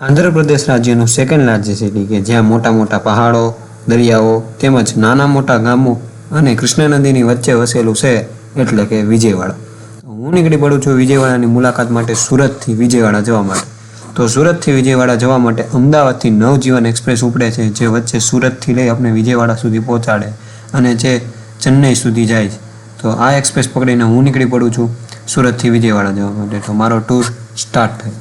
આંધ્રપ્રદેશ રાજ્યનું second largest city કે જ્યાં મોટા મોટા પહાડો, દરિયાઓ તેમજ નાના મોટા ગામો અને કૃષ્ણા નદીની વચ્ચે વસેલું છે એટલે કે વિજયવાડા. હું નીકળી પડું છું વિજયવાડાની મુલાકાત માટે સુરતથી વિજયવાડા જવા માટે. તો સુરતથી વિજયવાડા જવા માટે અમદાવાદથી નવજીવન એક્સપ્રેસ ઉપડે છે, જે વચ્ચે સુરતથી લઈ આપણે વિજયવાડા સુધી પહોંચાડે અને જે ચેન્નઈ સુધી જાય છે. તો આ એક્સપ્રેસ પકડીને હું નીકળી પડું છું સુરતથી વિજયવાડા જવા માટે. તો મારો ટૂર સ્ટાર્ટ થાય.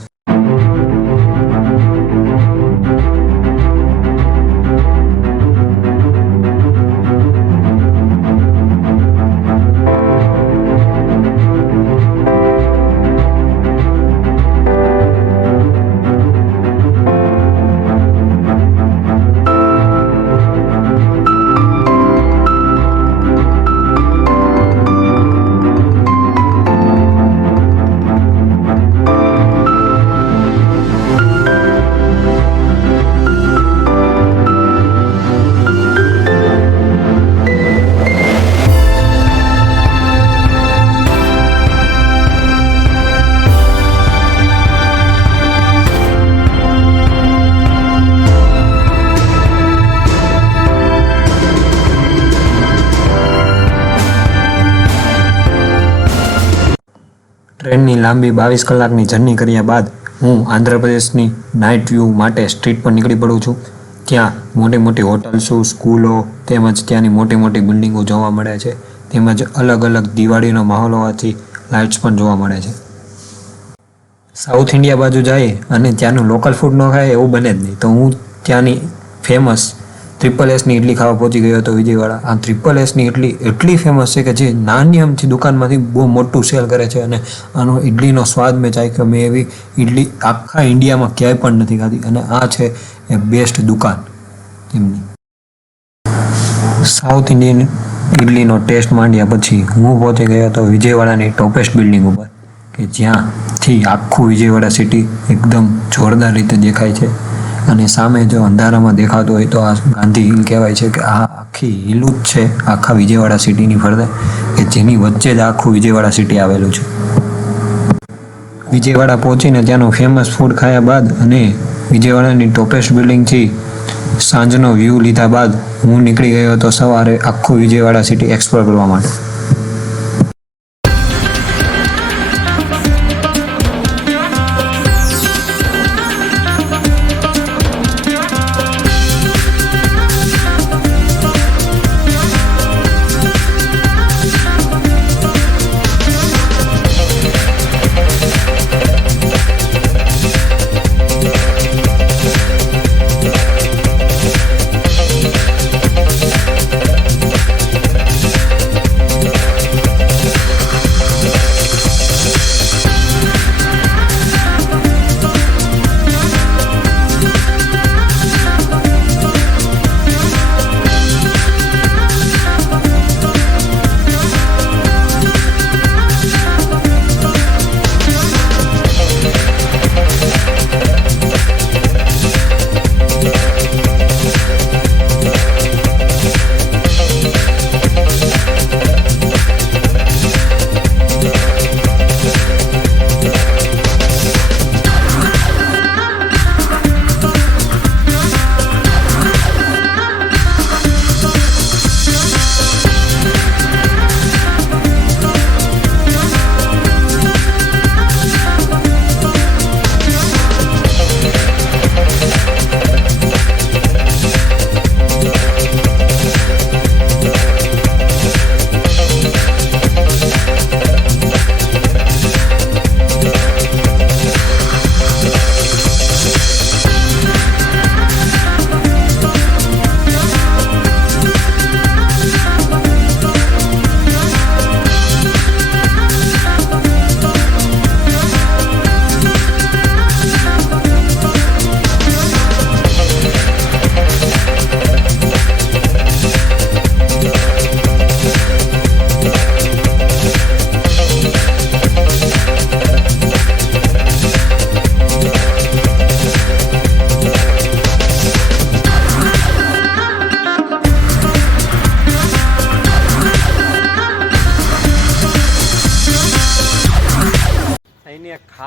ટ્રેનની લાંબી 22 કલાકની જર્ની કર્યા બાદ હું આંધ્રપ્રદેશની નાઇટ વ્યૂ માટે સ્ટ્રીટ પર નીકળી પડું છું. ત્યાં મોટી મોટી હોટલ્સો, સ્કૂલો તેમજ ત્યાંની મોટી મોટી બિલ્ડિંગો જોવા મળે છે. તેમજ અલગ અલગ દિવાળીનો માહોલ હોવાથી લાઇટ્સ પણ જોવા મળે છે. સાઉથ ઇન્ડિયા બાજુ જઈએ અને ત્યાંનું લોકલ ફૂડ ન ખાય એવું બને જ નહીં. તો હું ત્યાંની ફેમસ ટ્રિપલ એસની ઇડલી ખાવા પહોંચી ગયો હતો વિજયવાડા. આ ટ્રિપલ એસની ઇડલી એટલી ફેમસ છે કે જે નાની અમથી દુકાનમાંથી બહુ મોટું સેલ કરે છે અને આનો ઇડલીનો સ્વાદ મેં ચાખ્યો. મેં એવી ઇડલી આખા ઇન્ડિયામાં ક્યાંય પણ નથી ખાધી અને આ છે એ બેસ્ટ દુકાન તેમની. સાઉથ ઇન્ડિયન ઇડલીનો ટેસ્ટ માંડ્યા પછી હું પહોંચી ગયો હતો વિજયવાડાની ટોપેસ્ટ બિલ્ડિંગ ઉપર કે જ્યાંથી આખું વિજયવાડા સિટી એકદમ જોરદાર રીતે દેખાય છે. અને સામે જો અંધારામાં દેખાતું હોય તો આ ગાંધી હિલ કહેવાય છે કે આ આખી હિલ જ છે આખા વિજયવાડા સિટીની ફરતે, કે જેની વચ્ચે જ આખું વિજયવાડા સિટી આવેલું છે. વિજયવાડા પહોંચીને ત્યાંનું ફેમસ ફૂડ ખાયા બાદ અને વિજયવાડાની ટોપેસ્ટ બિલ્ડિંગથી સાંજનો વ્યૂ લીધા બાદ હું નીકળી ગયો હતો સવારે આખું વિજયવાડા સિટી એક્સપ્લોર કરવા માટે.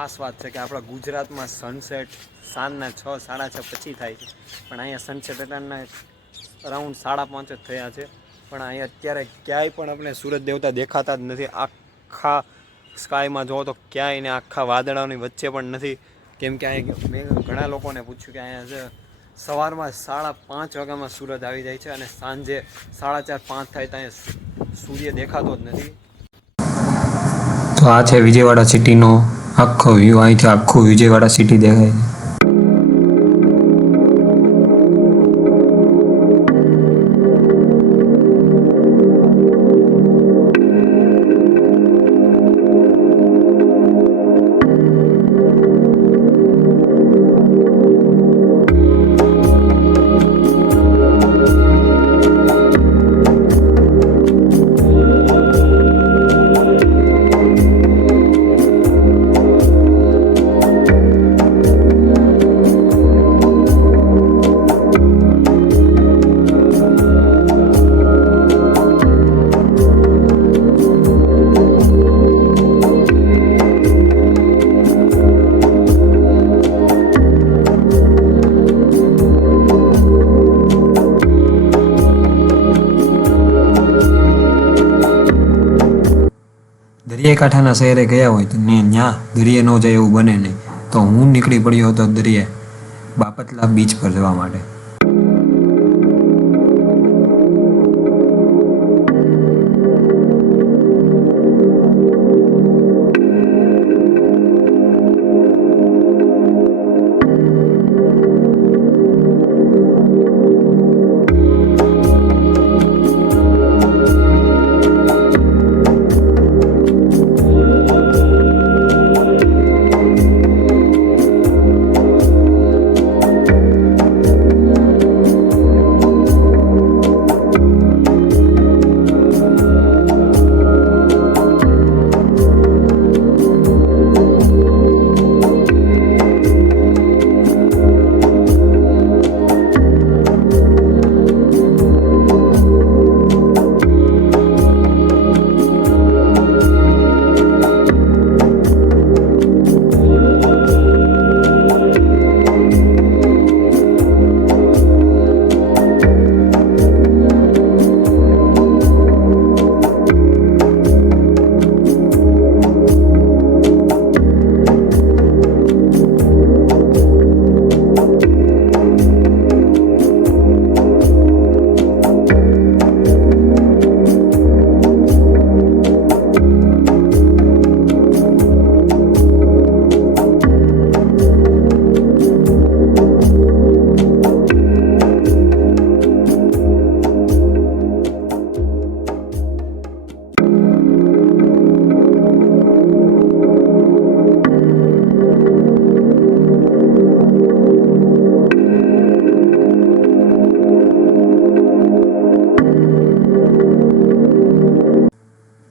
ખાસ વાત છે કે આપણા ગુજરાતમાં સનસેટ સાંજના 6-6:30 પછી થાય છે, પણ અહીંયા સનસેટ અટાણના અરાઉન્ડ 5:30 જ થયા છે, પણ અહીંયા અત્યારે ક્યાંય પણ આપણે સૂરજ દેવતા દેખાતા જ નથી. આખા સ્કાયમાં જુઓ તો ક્યાંય ને આખા વાદળાની વચ્ચે પણ નથી. કેમ કે અહીંયા મેં ઘણા લોકોને પૂછ્યું કે અહીંયા છે સવારમાં 5:30 વાગ્યામાં સૂરજ આવી જાય છે અને સાંજે 4:30-5 થાય તો અહીંયા સૂર્ય દેખાતો જ નથી. તો આ છે વિજયવાડા સિટીનો આખો વ્યૂ. અહીંથી આખું વિજયવાડા સિટી દેખાય છે. દરિયાકાંઠાના શહેરે ગયા હોય તો ત્યાં દરિયે ન જાય એવું બને નહીં. તો હું નીકળી પડ્યો હતો દરિયે બાપતલા બીચ પર જવા માટે.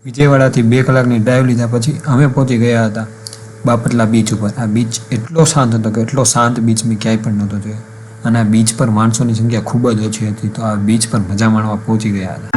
વિજયવાડાથી 2 કલાકની ડ્રાઈવ લીધા પછી અમે પહોંચી ગયા હતા બાપતલા બીચ ઉપર. આ બીચ એટલો શાંત હતો કે એટલો શાંત બીચ મેં ક્યાંય પણ નહોતો જોયો. અને આ બીચ પર માણસોની સંખ્યા ખૂબ જ ઓછી હતી. તો આ બીચ પર મજા માણવા પહોંચી ગયા હતા.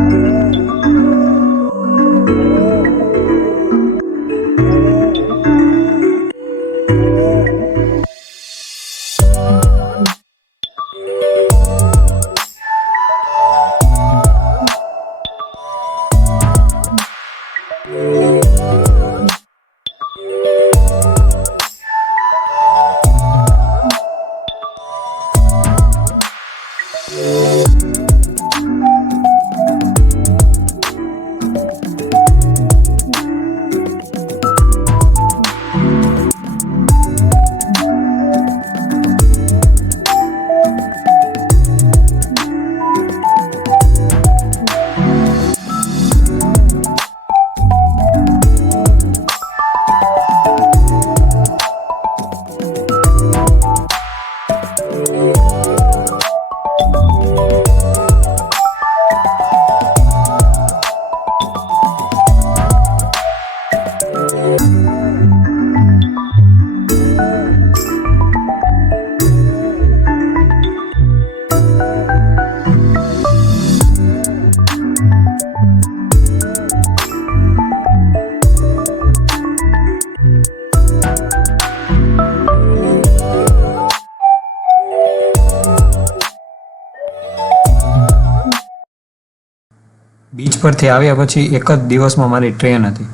બીચ પરથી આવ્યા પછી એક જ દિવસમાં મારી ટ્રેન હતી.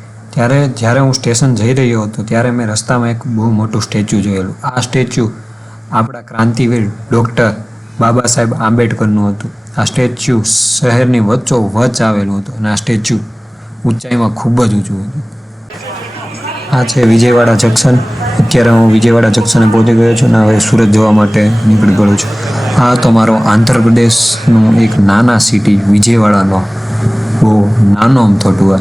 જ્યારે હું સ્ટેશન જઈ રહ્યો હતો ત્યારે મેં રસ્તામાં એક બહુ મોટું સ્ટેચ્યુ જોયેલું. આ સ્ટેચ્યુ આપણા ક્રાંતિવીર ડૉક્ટર બાબા સાહેબ આંબેડકરનું હતું. આ સ્ટેચ્યુ શહેરની વચ્ચોવચ્ચ આવેલું હતું અને આ સ્ટેચ્યુ ઊંચાઈમાં ખૂબ જ ઊંચું હતું. આ છે વિજયવાડા જંકશન. અત્યારે હું વિજયવાડા જંકશને પહોંચી ગયો છું અને હવે સુરત જવા માટે નીકળી ગયો છું. આ તો મારો આંધ્રપ્રદેશનું એક નાના સિટી વિજયવાડાનો બહુ નાનો અમથો ટૂર.